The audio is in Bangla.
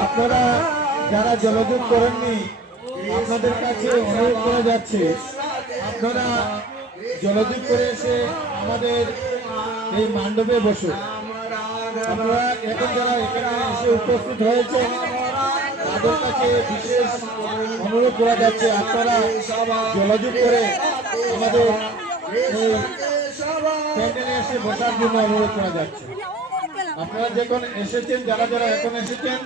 আপনারা যারা জলযোগ করেননি আপনাদের কাছে অনুরোধ করা যাচ্ছে আপনারা জলযোগ করে এসে আমাদের এই মণ্ডপে বসুন। আপনারা এখন যারা এখানে এসে উপস্থিত হয়েছে তাদের কাছে বিশেষ অনুরোধ করা যাচ্ছে আপনারা জলযোগ করে আমাদের এই প্যান্ডেলে এসে বসার জন্য অনুরোধ করা যাচ্ছে। আপনারা যখন এসেছেন যারা যারা এখন এসেছেন